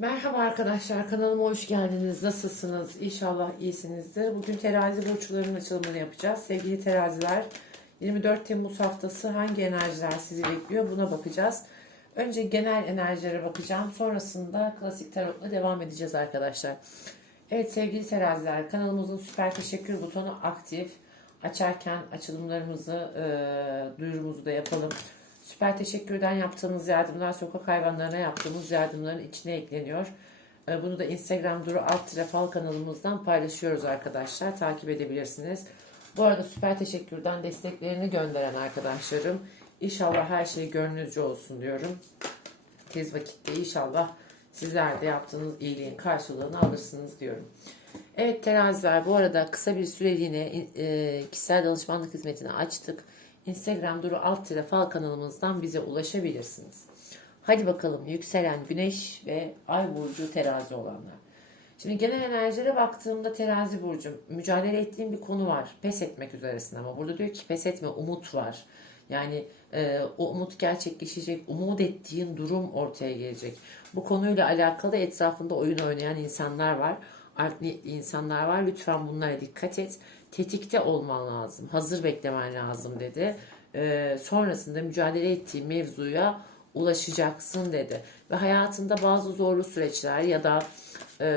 Merhaba arkadaşlar kanalıma hoş geldiniz. Nasılsınız? İnşallah iyisinizdir. Bugün terazi burçlarının açılımını yapacağız. Sevgili teraziler 24 Temmuz haftası hangi enerjiler sizi bekliyor buna bakacağız. Önce genel enerjilere bakacağım. Sonrasında klasik tarotla devam edeceğiz arkadaşlar. Evet sevgili teraziler kanalımızın süper teşekkür butonu aktif. Açarken açılımlarımızı e, duyurumuzu da yapalım. Süper teşekkürden yaptığınız yardımlar sokak hayvanlarına yaptığımız yardımların içine ekleniyor. E, Bunu da Instagram Duru Alt Trafal kanalımızdan paylaşıyoruz arkadaşlar. Takip edebilirsiniz. Bu arada süper teşekkürden desteklerini gönderen arkadaşlarım. İnşallah her şey gönlünüzce olsun diyorum. Tez vakitte inşallah sizler de yaptığınız iyiliğin karşılığını alırsınız diyorum. Evet teraziler bu arada kısa bir süreliğine e, kişisel danışmanlık hizmetini açtık. Instagram Duru Alt Tire Fal kanalımızdan bize ulaşabilirsiniz. Hadi bakalım yükselen güneş ve ay burcu terazi olanlar. Şimdi genel enerjilere baktığımda terazi burcu mücadele ettiğim bir konu var. Pes etmek üzeresin ama burada diyor ki pes etme umut var. Yani e, o umut gerçekleşecek, umut ettiğin durum ortaya gelecek. Bu konuyla alakalı etrafında oyun oynayan insanlar var. Art niyetli insanlar var. Lütfen bunlara dikkat et. Tetikte olman lazım. Hazır beklemen lazım dedi. E, sonrasında mücadele ettiği mevzuya ulaşacaksın dedi. Ve hayatında bazı zorlu süreçler ya da e,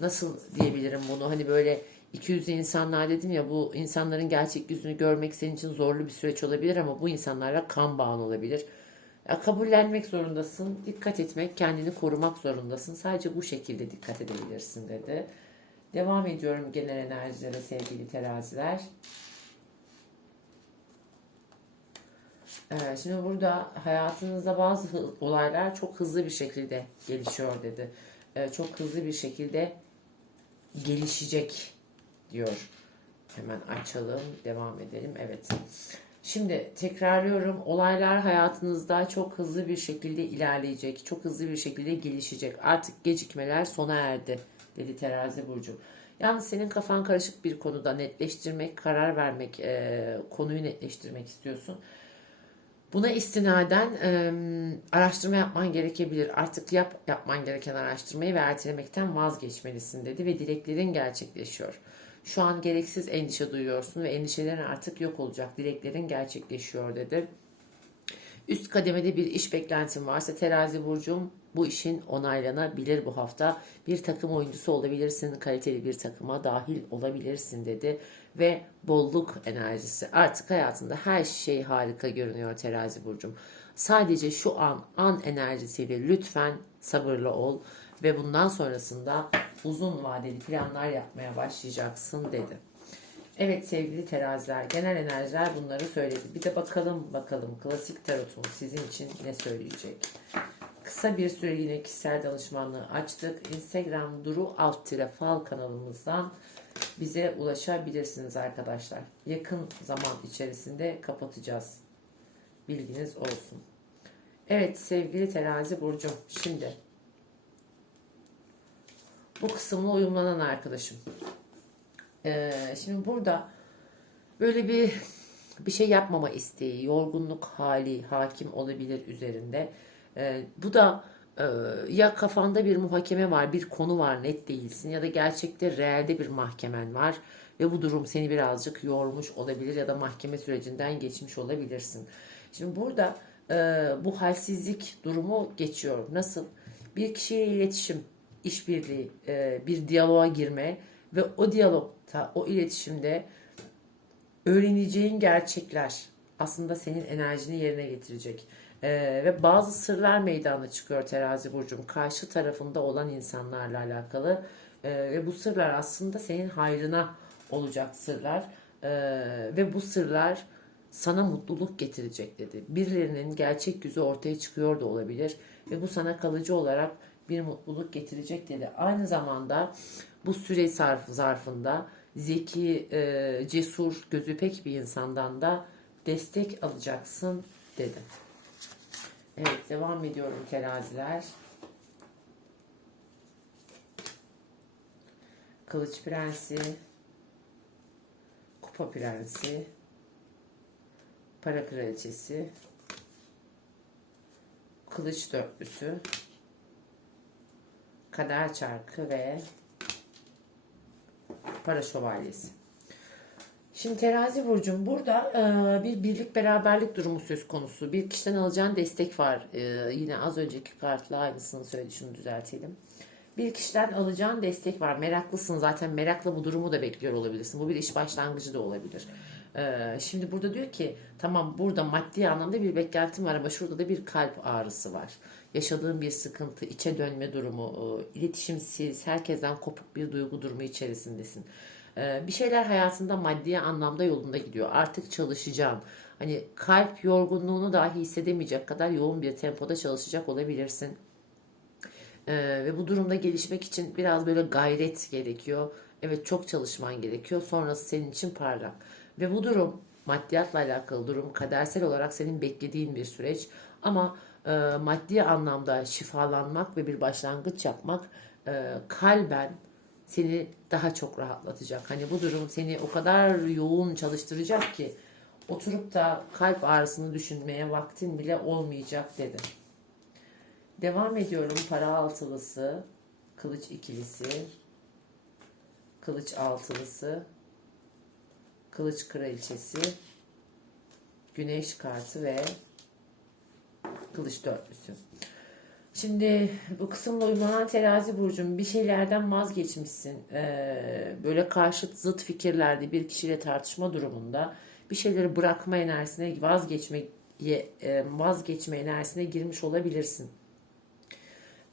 nasıl diyebilirim bunu hani böyle 200 insanlar dedim ya bu insanların gerçek yüzünü görmek senin için zorlu bir süreç olabilir ama bu insanlarla kan bağın olabilir. Ya, kabullenmek zorundasın, dikkat etmek, kendini korumak zorundasın. Sadece bu şekilde dikkat edebilirsin dedi. Devam ediyorum genel enerjilere sevgili teraziler. Ee, şimdi burada hayatınızda bazı olaylar çok hızlı bir şekilde gelişiyor dedi. Ee, çok hızlı bir şekilde gelişecek diyor. Hemen açalım, devam edelim. Evet. Şimdi tekrarlıyorum. Olaylar hayatınızda çok hızlı bir şekilde ilerleyecek. Çok hızlı bir şekilde gelişecek. Artık gecikmeler sona erdi dedi terazi burcu. Yalnız senin kafan karışık bir konuda netleştirmek, karar vermek, e, konuyu netleştirmek istiyorsun. Buna istinaden e, araştırma yapman gerekebilir. Artık yap yapman gereken araştırmayı ve ertelemekten vazgeçmelisin dedi ve dileklerin gerçekleşiyor. Şu an gereksiz endişe duyuyorsun ve endişelerin artık yok olacak. Dileklerin gerçekleşiyor dedi. Üst kademede bir iş beklentin varsa terazi burcum bu işin onaylanabilir bu hafta. Bir takım oyuncusu olabilirsin, kaliteli bir takıma dahil olabilirsin dedi. Ve bolluk enerjisi. Artık hayatında her şey harika görünüyor terazi burcum. Sadece şu an an enerjisiyle lütfen sabırlı ol ve bundan sonrasında uzun vadeli planlar yapmaya başlayacaksın dedi. Evet sevgili teraziler genel enerjiler bunları söyledi. Bir de bakalım bakalım klasik tarotum sizin için ne söyleyecek. Kısa bir süreliğine kişisel danışmanlığı açtık. Instagram Duru alt tire fal kanalımızdan bize ulaşabilirsiniz arkadaşlar. Yakın zaman içerisinde kapatacağız. Bilginiz olsun. Evet sevgili terazi burcum şimdi bu kısımla uyumlanan arkadaşım. Ee, şimdi burada böyle bir bir şey yapmama isteği, yorgunluk hali hakim olabilir üzerinde. Ee, bu da e, ya kafanda bir muhakeme var, bir konu var, net değilsin ya da gerçekte reelde bir mahkemen var ve bu durum seni birazcık yormuş olabilir ya da mahkeme sürecinden geçmiş olabilirsin. Şimdi burada e, bu halsizlik durumu geçiyor. Nasıl? Bir kişiyle iletişim, işbirliği, e, bir diyaloğa girme ve o diyalogta, o iletişimde öğreneceğin gerçekler aslında senin enerjini yerine getirecek. Ee, ve bazı sırlar meydana çıkıyor terazi burcum. Karşı tarafında olan insanlarla alakalı. Ee, ve bu sırlar aslında senin hayrına olacak sırlar. Ee, ve bu sırlar sana mutluluk getirecek dedi. Birilerinin gerçek yüzü ortaya çıkıyor da olabilir. Ve bu sana kalıcı olarak bir mutluluk getirecek dedi. Aynı zamanda bu süre sarf zarfında zeki, e, cesur, gözü pek bir insandan da destek alacaksın dedi. Evet devam ediyorum teraziler. Kılıç prensi, kupa prensi, para kraliçesi, kılıç dörtlüsü, kader çarkı ve para şövalyesi. Şimdi terazi burcum burada e, bir birlik beraberlik durumu söz konusu. Bir kişiden alacağın destek var. E, yine az önceki kartla aynısını söyledi. Şunu düzeltelim. Bir kişiden alacağın destek var. Meraklısın zaten. Merakla bu durumu da bekliyor olabilirsin. Bu bir iş başlangıcı da olabilir. E, şimdi burada diyor ki tamam burada maddi anlamda bir beklentim var ama şurada da bir kalp ağrısı var. Yaşadığın bir sıkıntı, içe dönme durumu, iletişimsiz, herkesten kopuk bir duygu durumu içerisindesin. Ee, bir şeyler hayatında maddi anlamda yolunda gidiyor. Artık çalışacağım. Hani kalp yorgunluğunu dahi hissedemeyecek kadar yoğun bir tempoda çalışacak olabilirsin. Ee, ve bu durumda gelişmek için biraz böyle gayret gerekiyor. Evet çok çalışman gerekiyor. Sonrası senin için parlak. Ve bu durum maddiyatla alakalı durum kadersel olarak senin beklediğin bir süreç. Ama e, maddi anlamda şifalanmak ve bir başlangıç yapmak e, kalben seni daha çok rahatlatacak. Hani bu durum seni o kadar yoğun çalıştıracak ki oturup da kalp ağrısını düşünmeye vaktin bile olmayacak dedi. Devam ediyorum para altılısı, kılıç ikilisi, kılıç altılısı, kılıç kraliçesi, güneş kartı ve kılıç dörtlüsü. Şimdi bu kısımla uyumlanan terazi burcum bir şeylerden vazgeçmişsin. Ee, böyle karşıt zıt fikirlerde bir kişiyle tartışma durumunda bir şeyleri bırakma enerjisine vazgeçme e, vazgeçme enerjisine girmiş olabilirsin.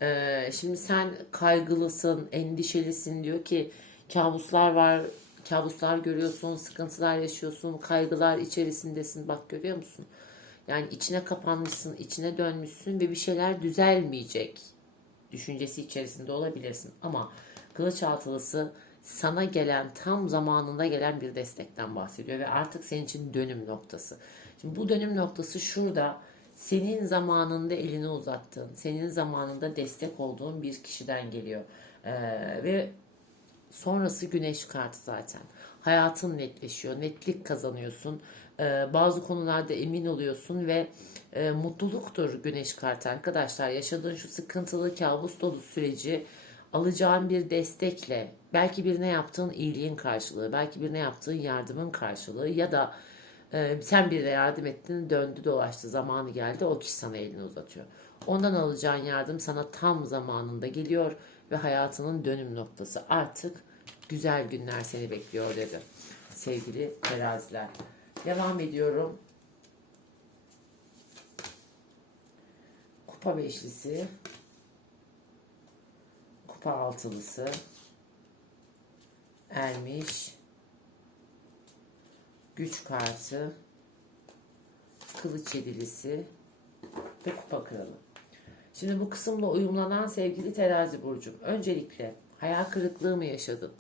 Ee, şimdi sen kaygılısın, endişelisin diyor ki kabuslar var, kabuslar görüyorsun, sıkıntılar yaşıyorsun, kaygılar içerisindesin. Bak görüyor musun? Yani içine kapanmışsın, içine dönmüşsün ve bir şeyler düzelmeyecek düşüncesi içerisinde olabilirsin. Ama kılıç altılısı sana gelen tam zamanında gelen bir destekten bahsediyor ve artık senin için dönüm noktası. Şimdi bu dönüm noktası şurada senin zamanında elini uzattığın, senin zamanında destek olduğun bir kişiden geliyor. Ee, ve sonrası güneş kartı zaten. Hayatın netleşiyor, netlik kazanıyorsun. Ee, bazı konularda emin oluyorsun ve e, mutluluktur güneş kartı arkadaşlar. Yaşadığın şu sıkıntılı kabus dolu süreci alacağın bir destekle, belki birine yaptığın iyiliğin karşılığı, belki birine yaptığın yardımın karşılığı ya da e, sen birine yardım ettin, döndü dolaştı, zamanı geldi, o kişi sana elini uzatıyor. Ondan alacağın yardım sana tam zamanında geliyor ve hayatının dönüm noktası. Artık güzel günler seni bekliyor dedi sevgili teraziler. Devam ediyorum. Kupa beşlisi. Kupa altılısı. Ermiş. Güç kartı. Kılıç yedilisi. Ve kupa kralı. Şimdi bu kısımla uyumlanan sevgili terazi burcum. Öncelikle hayal kırıklığı mı yaşadın?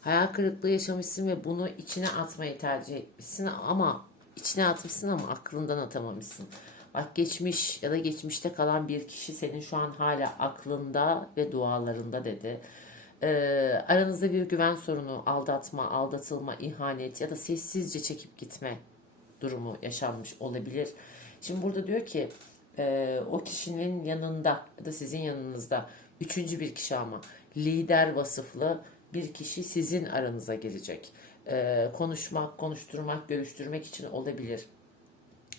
Hayal kırıklığı yaşamışsın ve bunu içine atmayı tercih etmişsin ama içine atmışsın ama aklından atamamışsın. Bak geçmiş ya da geçmişte kalan bir kişi senin şu an hala aklında ve dualarında dedi. Ee, aranızda bir güven sorunu, aldatma, aldatılma, ihanet ya da sessizce çekip gitme durumu yaşanmış olabilir. Şimdi burada diyor ki e, o kişinin yanında ya da sizin yanınızda üçüncü bir kişi ama lider vasıflı bir kişi sizin aranıza girecek. Ee, konuşmak, konuşturmak, görüştürmek için olabilir.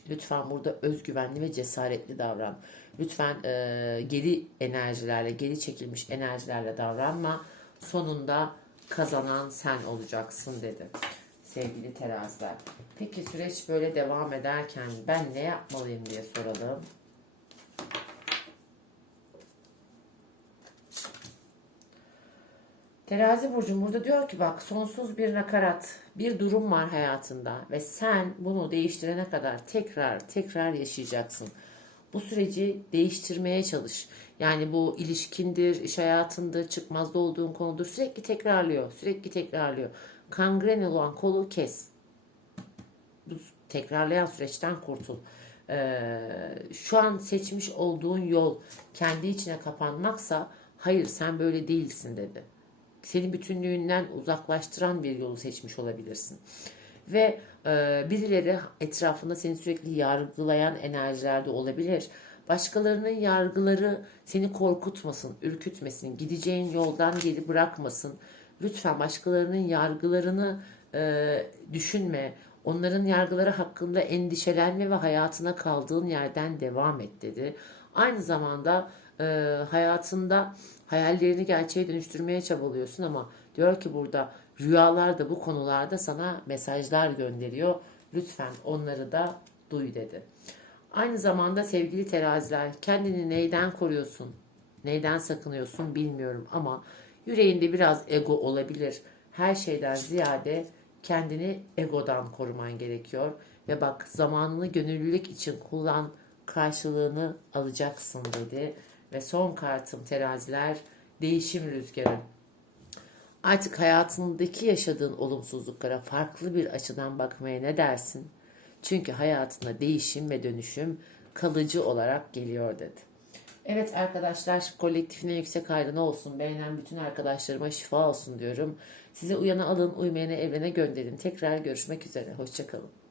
Lütfen burada özgüvenli ve cesaretli davran. Lütfen e, geri enerjilerle, geri çekilmiş enerjilerle davranma. Sonunda kazanan sen olacaksın dedi sevgili teraziler. Peki süreç böyle devam ederken ben ne yapmalıyım diye soralım. Terazi burcu burada diyor ki bak sonsuz bir nakarat, bir durum var hayatında ve sen bunu değiştirene kadar tekrar tekrar yaşayacaksın. Bu süreci değiştirmeye çalış. Yani bu ilişkindir, iş hayatında çıkmazda olduğun konudur. Sürekli tekrarlıyor, sürekli tekrarlıyor. Kangren olan kolu kes. Bu tekrarlayan süreçten kurtul. Ee, şu an seçmiş olduğun yol kendi içine kapanmaksa hayır sen böyle değilsin dedi seni bütünlüğünden uzaklaştıran bir yolu seçmiş olabilirsin. Ve e, birileri etrafında seni sürekli yargılayan enerjilerde olabilir. Başkalarının yargıları seni korkutmasın, ürkütmesin, gideceğin yoldan geri bırakmasın. Lütfen başkalarının yargılarını e, düşünme. Onların yargıları hakkında endişelenme ve hayatına kaldığın yerden devam et dedi. Aynı zamanda e, hayatında hayallerini gerçeğe dönüştürmeye çabalıyorsun ama diyor ki burada rüyalar da bu konularda sana mesajlar gönderiyor. Lütfen onları da duy dedi. Aynı zamanda sevgili teraziler kendini neyden koruyorsun, neyden sakınıyorsun bilmiyorum ama yüreğinde biraz ego olabilir. Her şeyden ziyade kendini egodan koruman gerekiyor. Ve bak zamanını gönüllülük için kullan karşılığını alacaksın dedi. Ve son kartım teraziler değişim rüzgarı. Artık hayatındaki yaşadığın olumsuzluklara farklı bir açıdan bakmaya ne dersin? Çünkü hayatına değişim ve dönüşüm kalıcı olarak geliyor dedi. Evet arkadaşlar kolektifine yüksek hayrına olsun. Beğenen bütün arkadaşlarıma şifa olsun diyorum. Size uyanı alın, uymayanı evrene gönderin. Tekrar görüşmek üzere. Hoşçakalın.